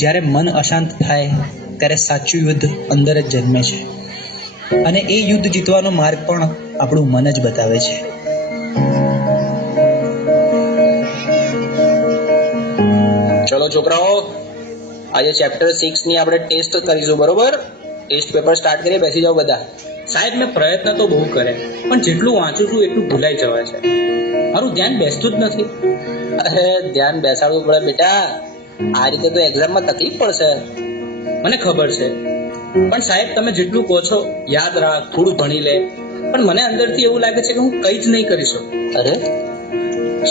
જ્યારે મન અશાંત થાય ત્યારે સાચું યુદ્ધ અંદર જ જન્મે છે, અને એ યુદ્ધ જીતવાનો માર્ગ પણ આપણું મન જ બતાવે છે. ચલો છોકરાઓ, આજે ચેપ્ટર 6 ની આપણે ટેસ્ટ કરીશું, બરોબર? ટેસ્ટ પેપર સ્ટાર્ટ કરીએ, બેસી જાઓ બધા. સાહેબ, મેં પ્રયત્ન તો બહુ કરે, પણ જેટલું વાંચું છું એટલું ભૂલાઈ જવાય છે. મારું ધ્યાન બેસતું જ નથી. અરે ધ્યાન બેસાડવું પડે બેટા, આ રીતે તો એક્ઝામમાં તકલીફ પડશે. મને ખબર છે, પણ સાહેબ તમે જેટલું કહો છો યાદ રાખ, થોડું ભણી લે, પણ મને અંદરથી એવું લાગે છે કે હું કંઈ જ નહીં કરી શકું. અરે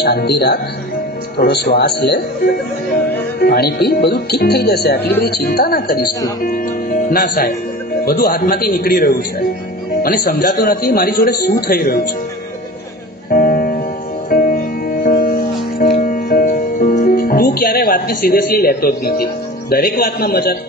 શાંતિ રાખ, થોડો શ્વાસ લે, પાણી પી, બધું ઠીક થઈ જશે. આટલી બધી ચિંતા ના કરીશ તું. ના સાહેબ, બધું હાથમાંથી નીકળી રહ્યું છે. મને સમજાતું નથી મારી જોડે શું થઈ રહ્યું છે. તું ક્યારે વાતને સિરિયસલી લેતો જ નથી, દરેક વાતમાં મજાક.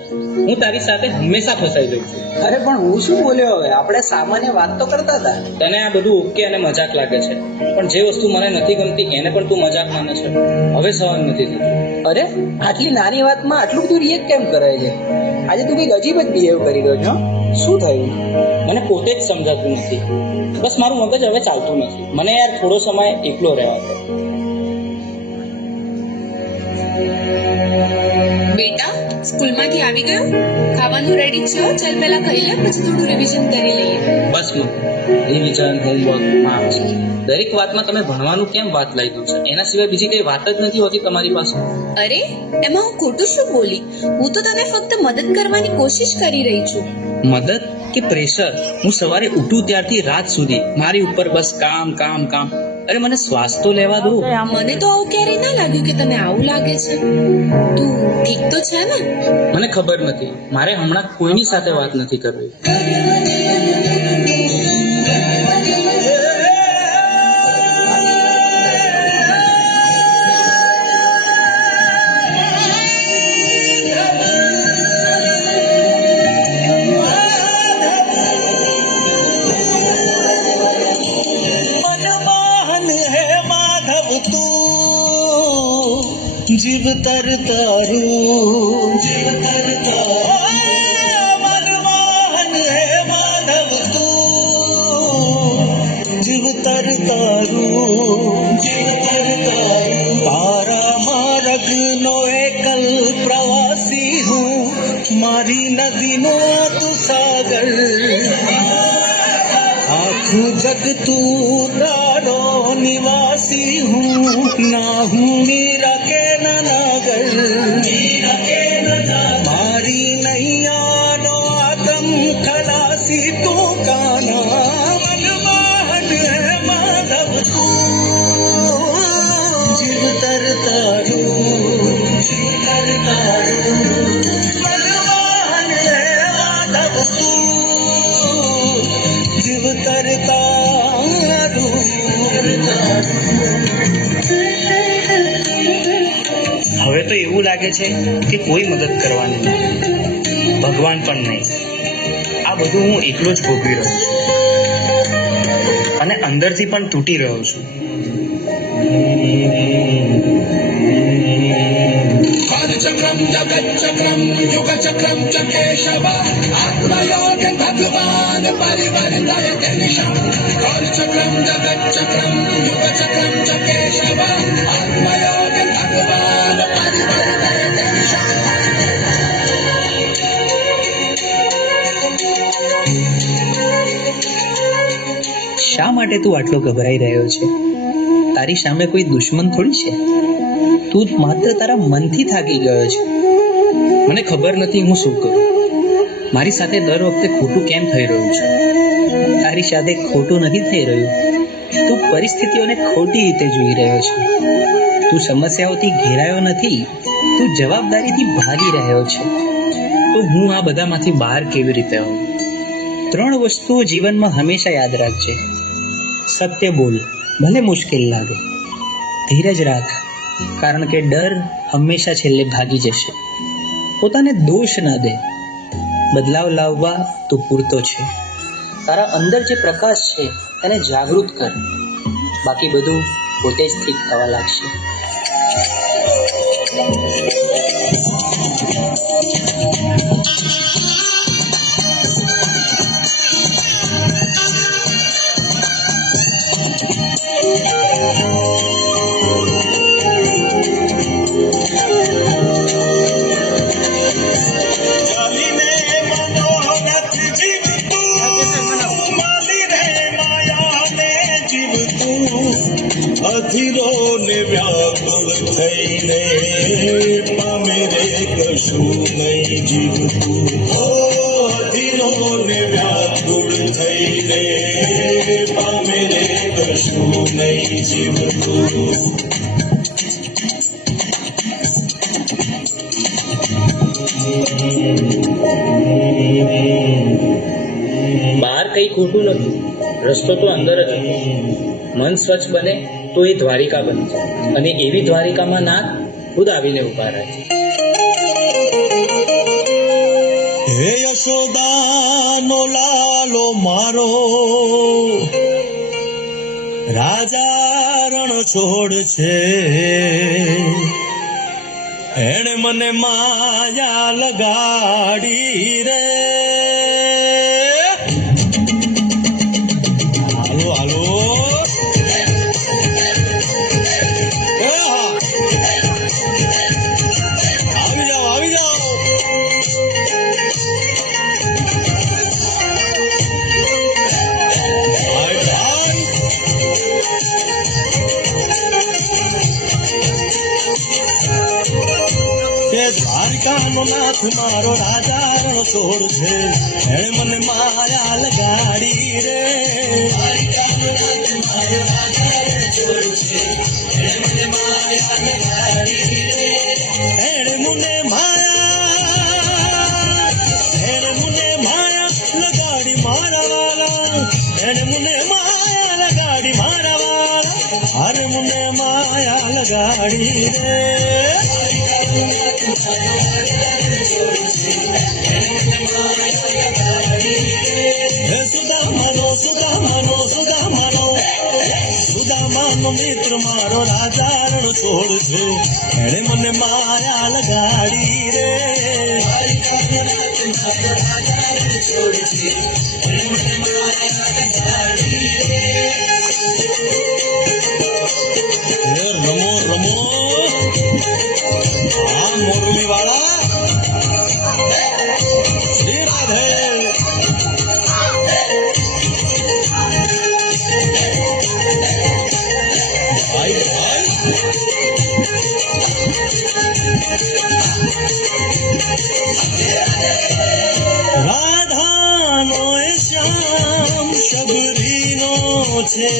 હું તારી સાથે હંમેશા ફસાઈ જઉં છું. અરે પણ હું શું બોલ્યો? હવે આપણે સામાન્ય વાત તો કરતા હતા. તને આ બધું ઓકે અને મજાક લાગે છે, પણ જે વસ્તુ મને નથી ગમતી એને પણ તું મજાક માને છે. હવે સહન નથી થતું. અરે આટલી નાની વાતમાં આટલું બધું રિએક્ટ કેમ કરે છે? આજે તું કંઈક અજીબ જ બિહેવ કરી રહ્યો છો. શું થયું? મને પોતે જ સમજાતું નથી. બસ મારું મગજ હવે ચાલતું નથી. મને યાર થોડો સમય એકલો રહેવા દે. બેટા, સ્કૂલમાંથી આવી ગયો? ખાવાનું રેડી છે? ચાલ પહેલા ખાઈ લે, પછી થોડું રિવિઝન કરી લઈએ. બસ રિવિઝન, હોમવર્ક, માર્ક્સ, દરેક વાતમાં તમે ભણવાનું કેમ વાત લઈ દો છો? એના સિવાય બીજી કઈ વાત જ નથી હોતી તમારી પાસે. અરે એમાં હું ખોટું શું બોલી? હું તો તને ફક્ત મદદ કરવાની કોશિશ કરી રહી છું. મદદ કે પ્રેશર? હું સવારે ઉઠું ત્યારથી રાત સુધી મારી ઉપર બસ કામ કામ કામ. અરે મને શ્વાસ તો લેવા દો. મને તો આવું ક્યારેય ના લાગ્યું કે તને આવું લાગે છે. તું ઠીક તો છે ને? મને ખબર નથી, મારે હમણાં કોઈની સાથે વાત નથી કરવી. જીવ તર તારું, જીવ તર તારું, મનમોહન હે માધવ તું, જીવ તર તારું, જીવ તર તારું. તારા માર્ગનો એકલ પ્રવાસી હું, મારી નદીનો તું સાગર, આખું જગ તું તારો નિવાસી હું, ના હું મીરા કે મારી નૈયાનો આતમ ખલાસી તું કાના, મનમોહન હે માધવ તું, જીવ તર તારું, જીવ તર તારું, મનમોહન હે માધવ તું, જીવ તર તારું. હવે તો એવું લાગે છે કે કોઈ મદદ કરવાની નહીં, ભગવાન પણ નહીં. આ બધું હું એકલો જ ભોગવી રહ્યો છું, અને અંદરથી પણ તૂટી રહ્યો છું. ચક્રમ જગચ્ચક્રમ યુગચક્રમ ચ કેશવ આત્મયોગ ભગવાન પરિવર્તયતે નિશમ. ચક્રમ જગચ્ચક્રમ યુગચક્રમ ચ કેશવ આત્મયોગ ભગવાન પરિવર્તયતે નિશમ. શા માટે તું આટલો ગભરાઈ રહ્યો છે? તારી સામે કોઈ દુશ્મન થોડી છે. તું માત્ર તારા મનથી થાકી ગયો છે. મને ખબર નથી હું શું કરું. મારી સાથે દર વખતે ખોટું કેમ થઈ રહ્યું છે? તારી સાથે ખોટું નથી થઈ રહ્યું, તું પરિસ્થિતિઓને ખોટી રીતે જોઈ રહ્યો છે. તું સમસ્યાઓથી ઘેરાયો નથી, તું જવાબદારીથી ભાગી રહ્યો છે. તો હું આ બધામાંથી બહાર કેવી રીતે આવું? 3 વસ્તુઓ જીવનમાં હંમેશા યાદ રાખજે. સત્ય બોલ, ભલે મુશ્કેલ લાગે. ધીરજ રાખ, કારણ કે ડર હંમેશા છેલ્લે ભાગી જશે. પોતાને દોષ ન દે, બદલાવ લાવવા તો પૂરતો છે. તારા અંદર જે પ્રકાશ છે એને જાગૃત કર, બાકી બધું પોતે જ ઠીક થવા લાગશે. કશું નહીં જીવતું ઓ અધીરો ને વ્યાકુળ થઈને પામે રે કશું નહીં જીવતું બહાર કઈ ખોટું નથી, રસ્તો તો અંદર જ હતો. મન સ્વચ્છ બને તો એ દ્વારિકા બને છે, અને એવી દ્વારિકામાં નાથ ખુદ આવીને ઉભા રહે છે. હે યશોદાનો લાલો મારો રાજા રણ છોડ છે એણે મને માયા લગાડી રે હાલો હાલો એ હા. આવી જાઓ ભાઈ ભાઈ કે દ્વારિકાનો નાથ મારો રાજા રણ છોડ છે એણે મને માયા લગાડી રે દ્વારિકાનો નાથ મારો રાજા રણ છોડ છે એણે મને માયા લગાડી રે એણે મને માયા લગાડી મારા વાલા એણે મને માયા લગાડી મારા વાલા અરે મને માયા લગાડી રે સુદામાનો મિત્ર મારો રાજા રણ છોડ છે એણે મને માયા લગાડી રે રમો રમો આ મોરલી વાળા શ્રી રાધે ભાઈ ભાઈ રાધાનો એ શ્યામ શબરીનો છે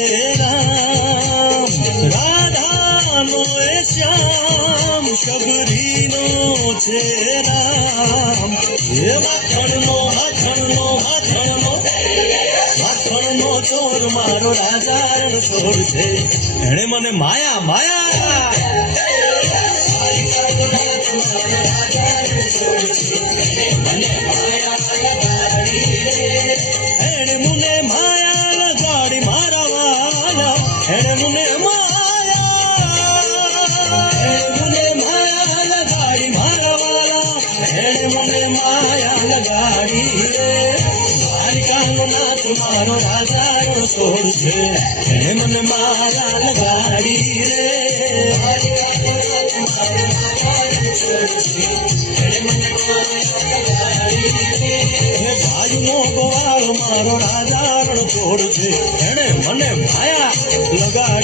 રામ રાધાનો એ શ્યામ શબરીનો છે રામ એ માખણનો ચોર મારો રાજા રણ છોડ છે એણે મને માયા માયા એણે મને માયા લગાડી મારા વાલા એણે મને માયા લગાડી મારા વાલા એણે મને માયા લગાડી રે દ્વારિકાનો નાથ મારો રાજા રણ છોડ છે એણે મને માયા લગાડી રે ભાઈનો ગોવાળ મારો રાજા રણ છોડ છે એણે મને માયા લગાડી